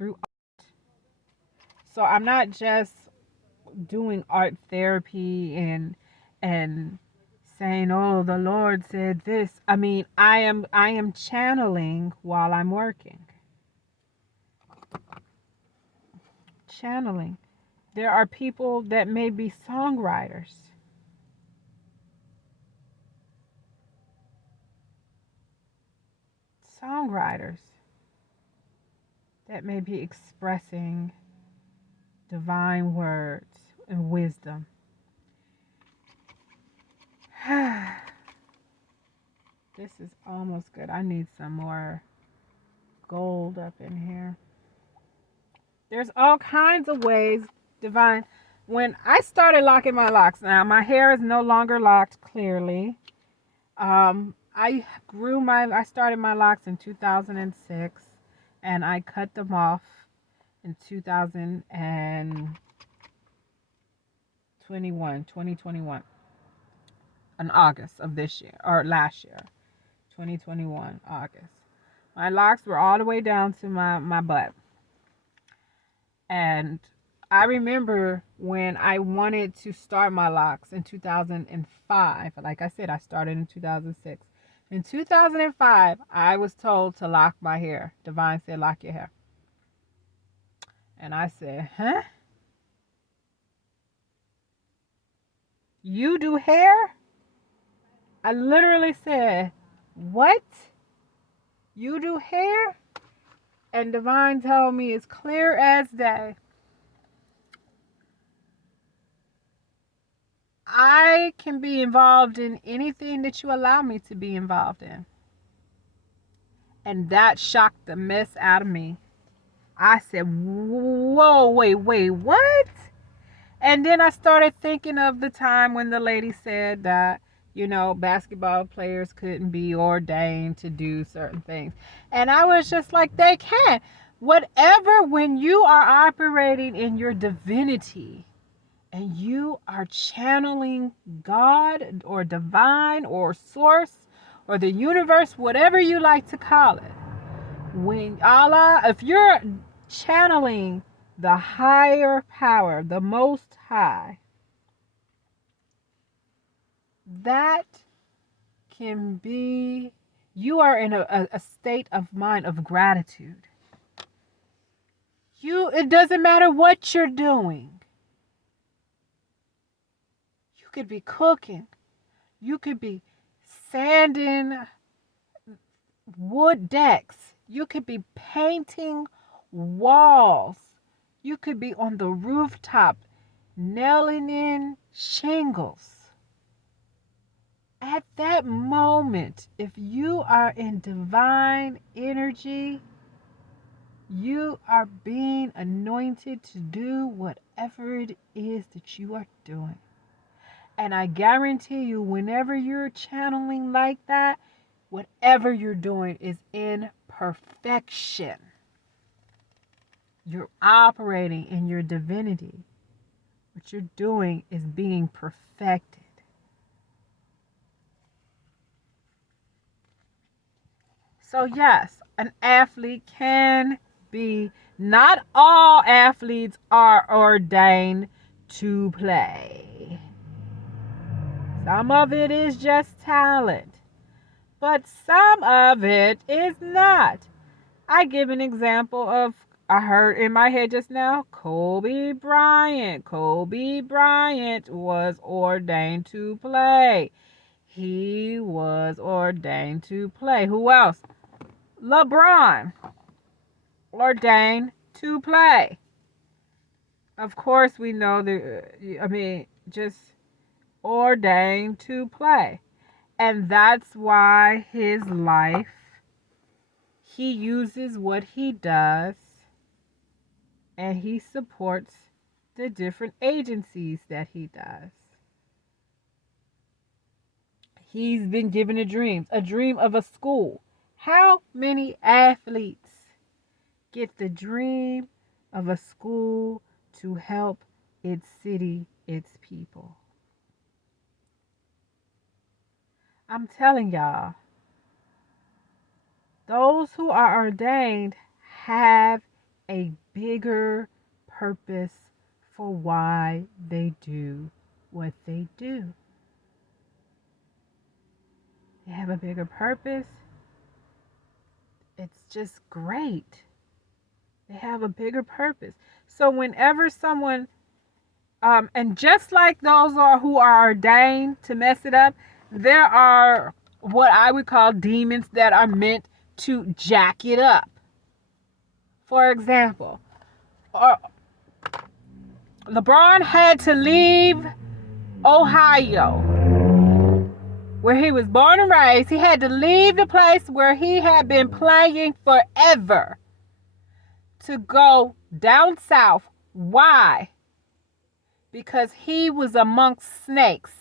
through. So I'm not just doing art therapy and saying, "Oh, the Lord said this." I mean, I am channeling while I'm working. Channeling. There are people that may be songwriters that may be expressing divine words and wisdom. This is almost good. I need some more gold up in here. There's all kinds of ways divine. When I started locking my locks, now my hair is no longer locked clearly. I started my locks in 2006 and I cut them off in 2021, in August of this year, or last year, 2021, August. My locks were all the way down to my butt. And I remember when I wanted to start my locks in 2005. Like I said, I started in 2006. In 2005, I was told to lock my hair. Divine said, lock your hair. And I said, huh? You do hair? I literally said, what? You do hair? And Divine told me as clear as day, I can be involved in anything that you allow me to be involved in. And that shocked the mess out of me. I said, whoa, wait, what? And then I started thinking of the time when the lady said that, basketball players couldn't be ordained to do certain things. And I was just like, they can. Whatever, when you are operating in your divinity and you are channeling God or divine or source or the universe, whatever you like to call it, when Allah, if you're channeling the higher power, the most high, that can be, you are in a state of mind of gratitude. It doesn't matter what you're doing. You could be cooking. You could be sanding wood decks. You could be painting walls. You could be on the rooftop nailing in shingles. At that moment, if you are in divine energy, you are being anointed to do whatever it is that you are doing. And I guarantee you, whenever you're channeling like that, whatever you're doing is in perfection. You're operating in your divinity. What you're doing is being perfected. So, yes, an athlete can be, not all athletes are ordained to play. Some of it is just talent, but some of it is not. I give an example of, I heard in my head just now, Kobe Bryant. Kobe Bryant was ordained to play. He was ordained to play. Who else? LeBron, ordained to play. Of course, we know just ordained to play. And that's why his life, he uses what he does and he supports the different agencies that he does. He's been given a dream of a school. How many athletes get the dream of a school to help its city, its people? I'm telling y'all, those who are ordained have a bigger purpose for why they do what they do. They have a bigger purpose. It's just great. They have a bigger purpose. So whenever someone, and just like those who are ordained to mess it up, there are what I would call demons that are meant to jack it up. For example, LeBron had to leave Ohio, where he was born and raised. He had to leave the place where he had been playing forever to go down south. Why? Because he was amongst snakes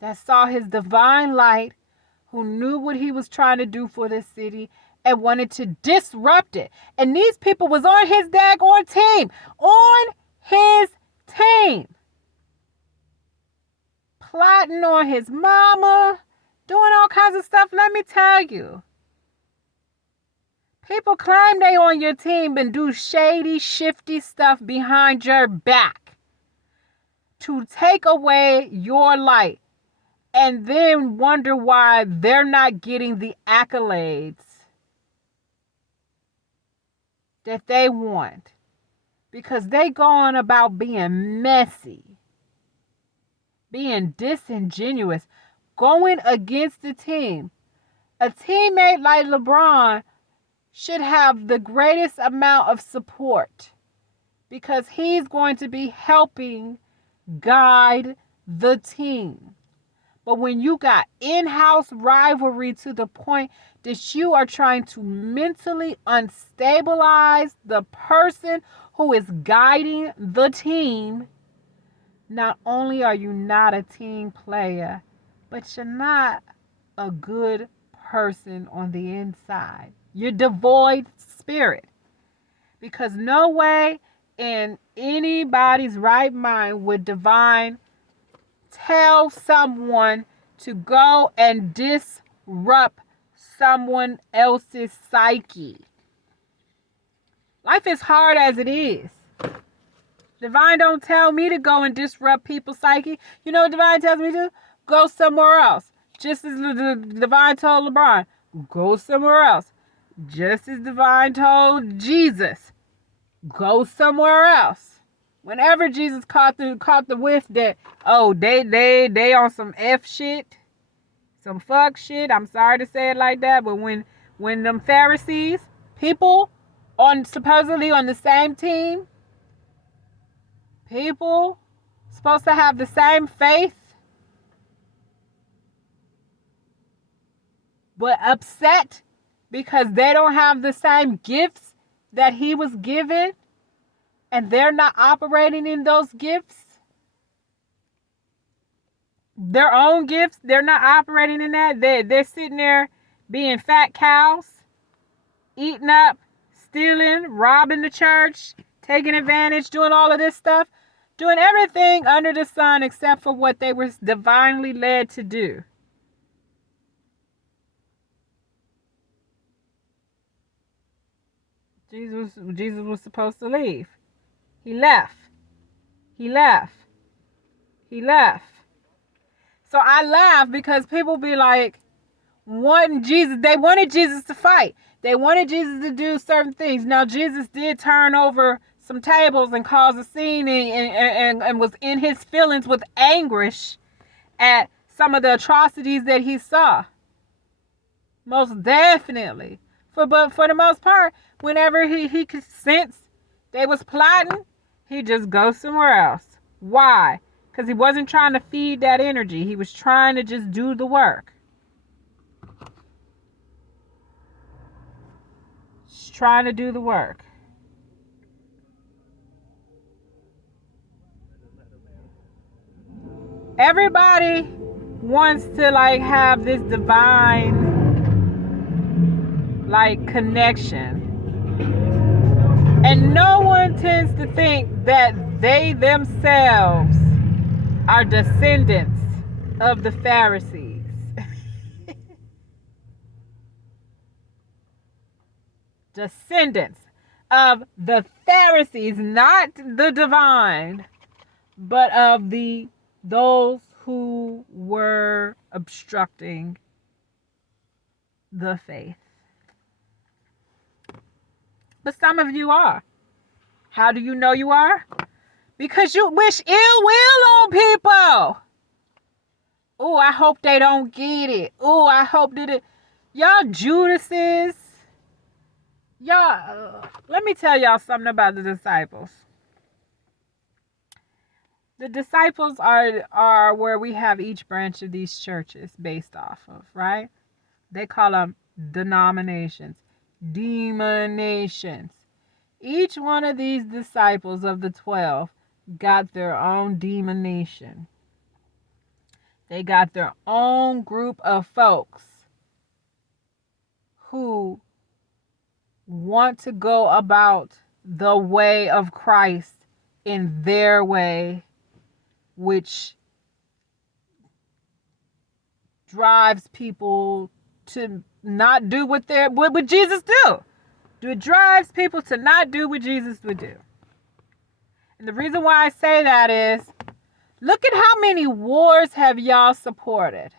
that saw his divine light, who knew what he was trying to do for this city and wanted to disrupt it. And these people was on his daggone team. On his team. Plotting on his mama. Doing all kinds of stuff. Let me tell you. People claim they on your team and do shady, shifty stuff behind your back to take away your light, and then wonder why they're not getting the accolades that they want, because they go on about being messy, being disingenuous, going against the team. A teammate like LeBron should have the greatest amount of support, because he's going to be helping guide the team. But when you got in-house rivalry to the point that you are trying to mentally unstabilize the person who is guiding the team, not only are you not a team player, but you're not a good person on the inside. You're devoid spirit. Because no way in anybody's right mind would divine tell someone to go and disrupt someone else's psyche. Life is hard as it is. Divine don't tell me to go and disrupt people's psyche. You know what Divine tells me to? Go somewhere else. Just as Divine told LeBron, go somewhere else. Just as Divine told Jesus, go somewhere else. Whenever Jesus caught the whiff that, oh, they on some F shit, some fuck shit. I'm sorry to say it like that, but when them Pharisees, people supposedly on the same team, people supposed to have the same faith, but upset because they don't have the same gifts that he was given, and they're not operating in those gifts. Their own gifts, they're not operating in that. They're sitting there being fat cows, eating up, stealing, robbing the church, taking advantage, doing all of this stuff, doing everything under the sun except for what they were divinely led to do. Jesus was supposed to leave. He left. So I laugh because people be like, they wanted Jesus to fight. They wanted Jesus to do certain things. Now, Jesus did turn over some tables and cause a scene and was in his feelings with anguish at some of the atrocities that he saw. Most definitely. But for the most part, whenever he could sense they was plotting, he just goes somewhere else. Why? Because he wasn't trying to feed that energy. He was trying to just do the work. Just trying to do the work. Everybody wants to have this divine connection. And no one tends to think that they themselves are descendants of the Pharisees. Descendants. of the Pharisees, not the divine, but of those who were obstructing the faith. But some of you are. How do you know you are? Because you wish ill will on people. Oh, I hope they don't get it. Oh, I hope that it. Y'all Judases. Y'all, let me tell y'all something about the disciples. The disciples are where we have each branch of these churches based off of, right? They call them denominations, demonations. Each one of these disciples of the 12 got their own demonation. They got their own group of folks who want to go about the way of Christ in their way, which drives people to not do what Jesus do. It drives people to not do what Jesus would do. And the reason why I say that is, look at how many wars have y'all supported.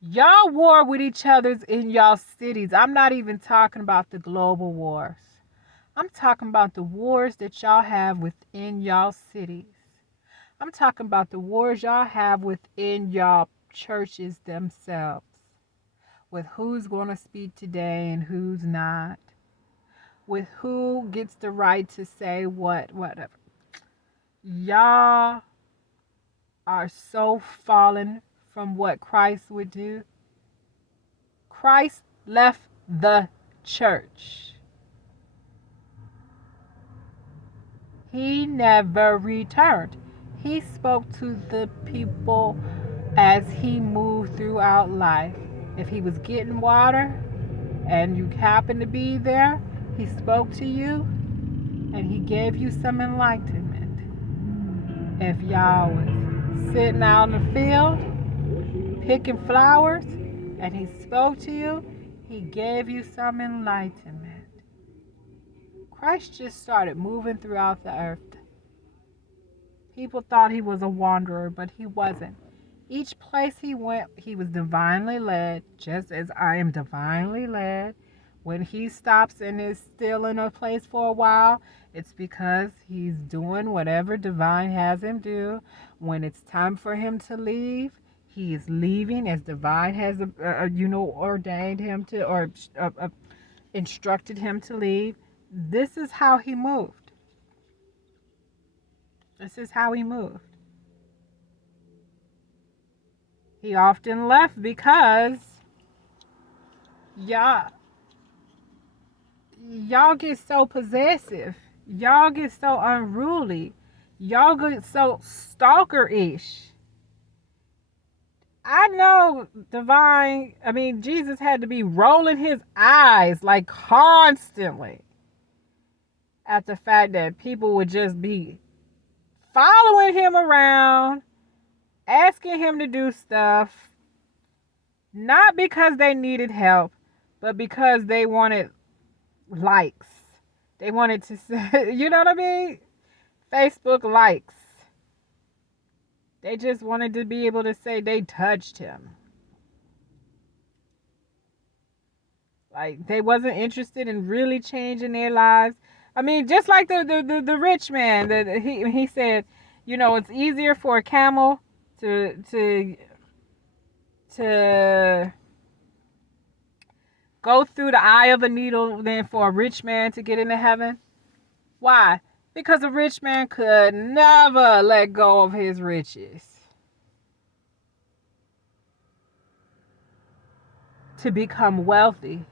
Y'all war with each other in y'all cities. I'm not even talking about the global wars. I'm talking about the wars that y'all have within y'all cities. I'm talking about the wars y'all have within y'all churches themselves. With who's going to speak today and who's not. With who gets the right to say whatever. Y'all are so fallen from what Christ would do. Christ left the church. He never returned. He spoke to the people as he moved throughout life. If he was getting water and you happened to be there, he spoke to you and he gave you some enlightenment. If y'all was sitting out in the field picking flowers and he spoke to you, he gave you some enlightenment. Christ just started moving throughout the earth. People thought he was a wanderer, but he wasn't. Each place he went, he was divinely led, just as I am divinely led. When he stops and is still in a place for a while, it's because he's doing whatever divine has him do. When it's time for him to leave, he is leaving as divine has, ordained him to, or instructed him to leave. This is how he moved. This is how he moved. He often left because y'all get so possessive. Y'all get so unruly. Y'all get so stalker-ish. I know Jesus had to be rolling his eyes like constantly at the fact that people would just be following him around, asking him to do stuff, not because they needed help, but because they wanted likes. They wanted to say, you know what I mean? Facebook likes. They just wanted to be able to say they touched him. Like, they wasn't interested in really changing their lives. I mean, just like the rich man that he said, it's easier for a camel to go through the eye of a needle than for a rich man to get into heaven. Why? Because a rich man could never let go of his riches. To become wealthy.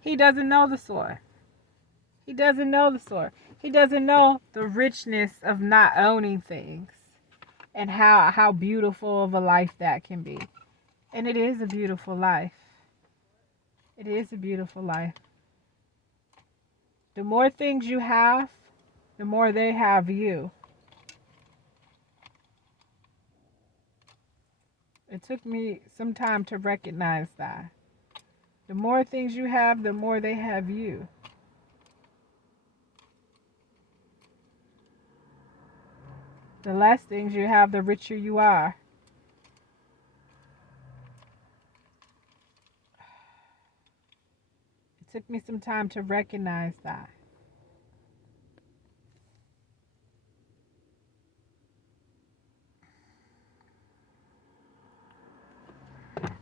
He doesn't know the source. He doesn't know the source. He doesn't know the richness of not owning things and how beautiful of a life that can be. And it is a beautiful life. It is a beautiful life. The more things you have, the more they have you. It took me some time to recognize that. The more things you have, the more they have you. The less things you have, the richer you are. It took me some time to recognize that.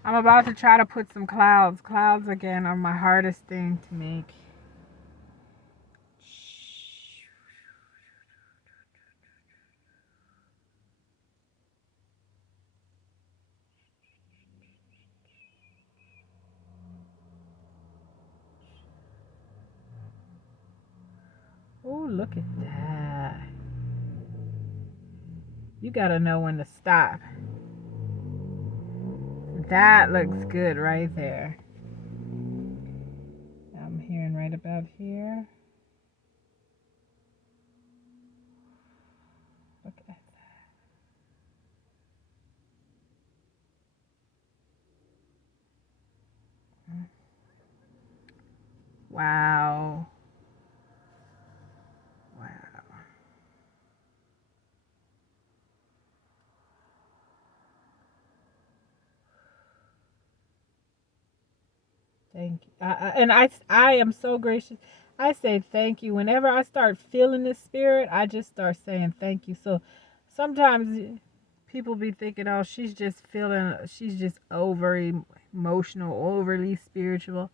I'm about to try to put some clouds. Clouds again are my hardest thing to make. Oh, look at that. You gotta know when to stop. That looks good right there. I'm hearing right about here. Look at that. Wow. Wow. Thank you. I am so gracious. I say thank you. Whenever I start feeling the spirit, I just start saying thank you. So sometimes people be thinking, oh, she's just over emotional, overly spiritual.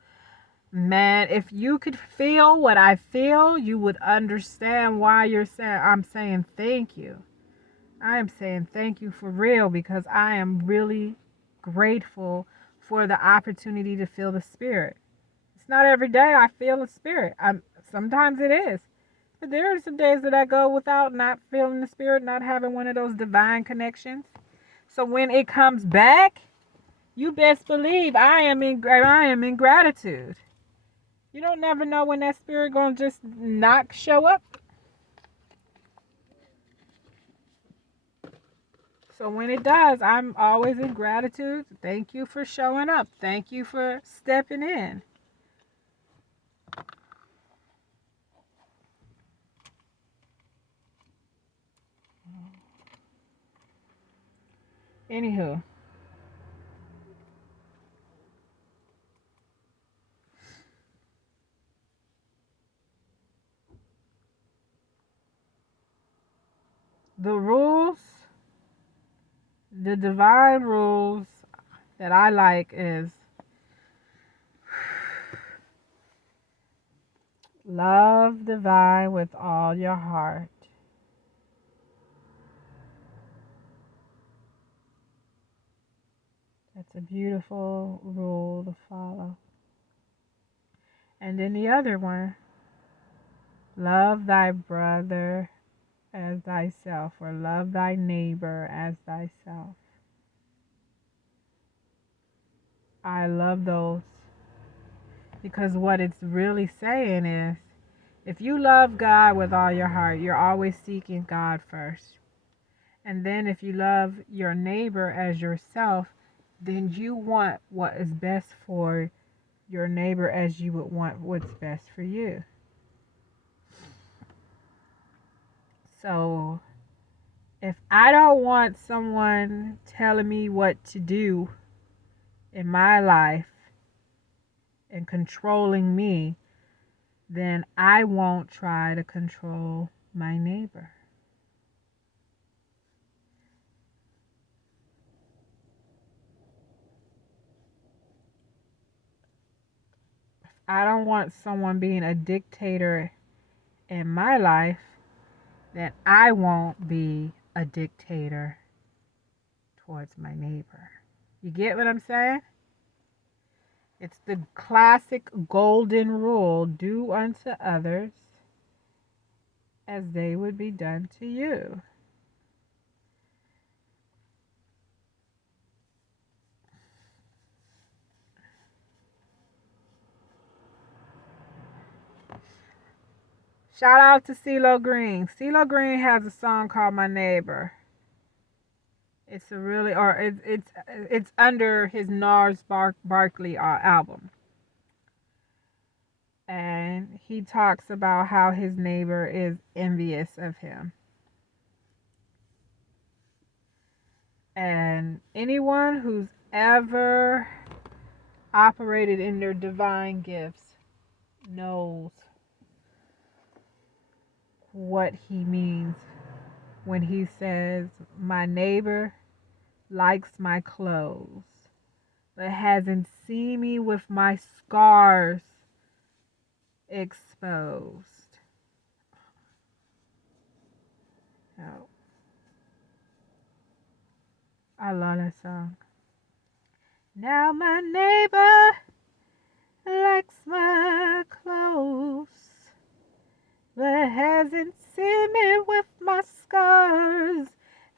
Man, if you could feel what I feel, you would understand why I'm saying thank you. I am saying thank you for real because I am really grateful for the opportunity to feel the spirit. It's not every day I feel the spirit. Sometimes it is. But there are some days that I go without not feeling the spirit, not having one of those divine connections. So when it comes back, you best believe I am in gratitude. You don't never know when that spirit gonna just not show up. So when it does, I'm always in gratitude. Thank you for showing up. Thank you for stepping in. Anywho, the rules, the divine rules that I like is love divine with all your heart. That's a beautiful rule to follow. And then the other one, love thy brother as thyself, or love thy neighbor as thyself. I love those because what it's really saying is if you love God with all your heart, you're always seeking God first. And then if you love your neighbor as yourself, then you want what is best for your neighbor as you would want what's best for you. So if I don't want someone telling me what to do in my life and controlling me, then I won't try to control my neighbor. I don't want someone being a dictator in my life, then I won't be a dictator towards my neighbor. You get what I'm saying? It's the classic golden rule, do unto others as they would be done to you. Shout out to CeeLo Green. CeeLo Green has a song called My Neighbor. It's a really, or it's under his Nars Barkley album, and he talks about how his neighbor is envious of him. And anyone who's ever operated in their divine gifts knows what he means when he says, "My neighbor likes my clothes, but hasn't seen me with my scars exposed." Oh, I love that song. Now my neighbor likes my clothes, but hasn't seen me with my scars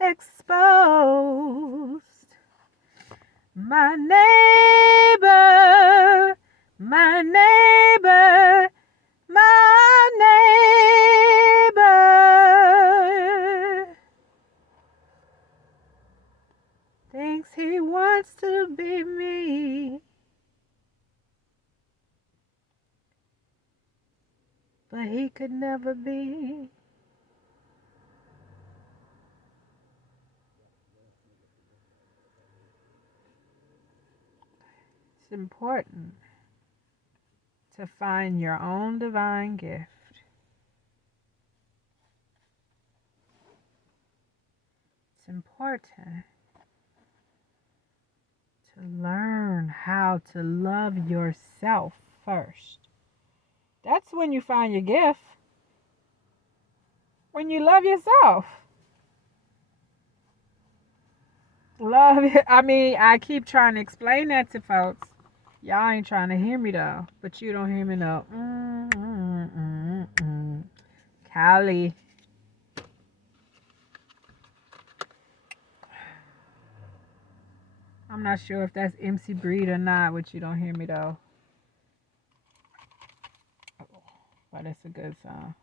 exposed. My neighbor, my neighbor, my neighbor thinks he wants to be me, but he could never be. It's important to find your own divine gift. It's important to learn how to love yourself first. That's when you find your gift. When you love yourself. Love it. I mean, I keep trying to explain that to folks. Y'all ain't trying to hear me though. But you don't hear me though. Callie. I'm not sure if that's MC Breed or not, but you don't hear me though. But it's a good song.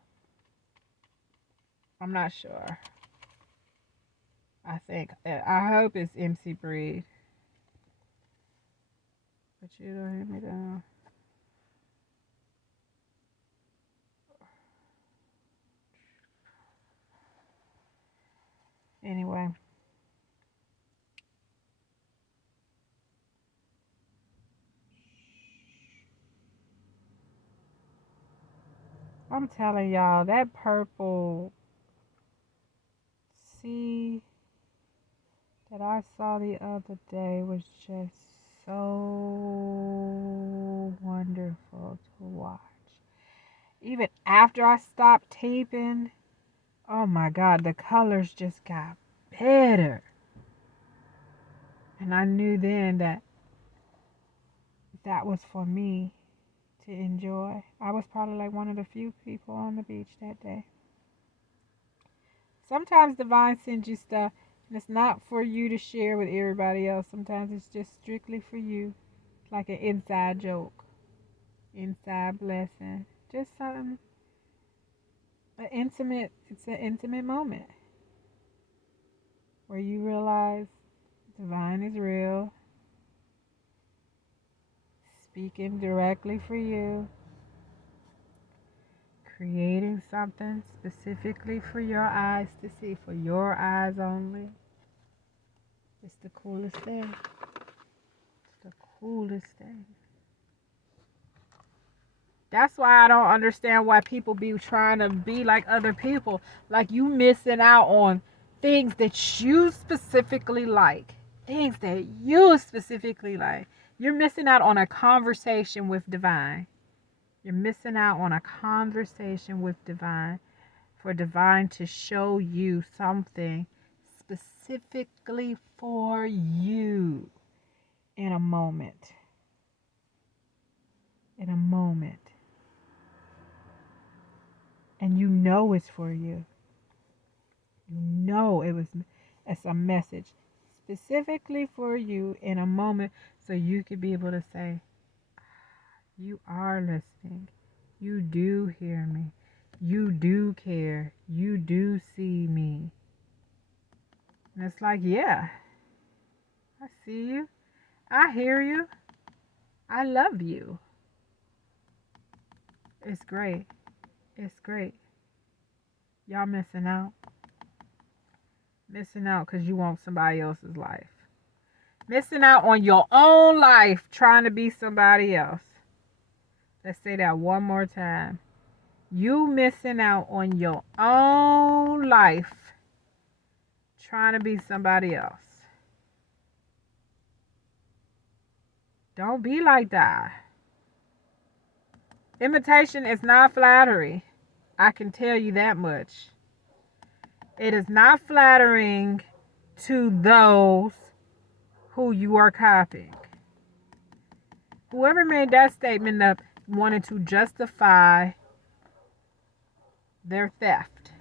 I'm not sure. I hope it's MC Breed. But you don't hear me though. Anyway. I'm telling y'all, that purple sea that I saw the other day was just so wonderful to watch. Even after I stopped taping, oh my God, the colors just got better. And I knew then that that was for me to enjoy. I was probably like one of the few people on the beach that day. Sometimes divine sends you stuff and it's not for you to share with everybody else. Sometimes it's just strictly for you. Like an inside joke. Inside blessing. Just something. It's an intimate moment. Where you realize divine is real. Speaking directly for you. Creating something specifically for your eyes to see. For your eyes only. It's the coolest thing. It's the coolest thing. That's why I don't understand why people be trying to be like other people. Like you missing out on things that you specifically like. Things that you specifically like. You're missing out on a conversation with divine. You're missing out on a conversation with divine. For divine to show you something specifically for you in a moment. In a moment. And you know it's for you. You know it's a message specifically for you in a moment so you could be able to say, you are listening. You do hear me. You do care. You do see me. And it's like, yeah, I see you. I hear you. I love you. It's great. It's great. Y'all missing out. Missing out because you want somebody else's life. Missing out on your own life trying to be somebody else. Let's say that one more time. You missing out on your own life trying to be somebody else. Don't be like that. Imitation is not flattery. I can tell you that much. It is not flattering to those who you are copying. Whoever made that statement up wanted to justify their theft.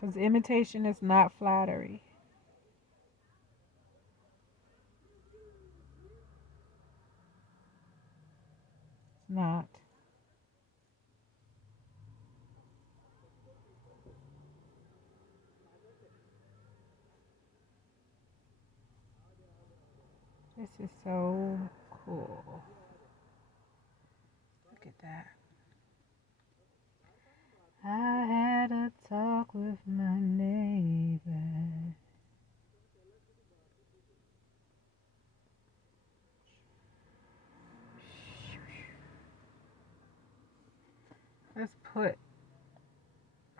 Because imitation is not flattery. It's not. This is so cool. Look at that. I had a talk with my neighbor. Let's put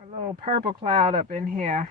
a little purple cloud up in here.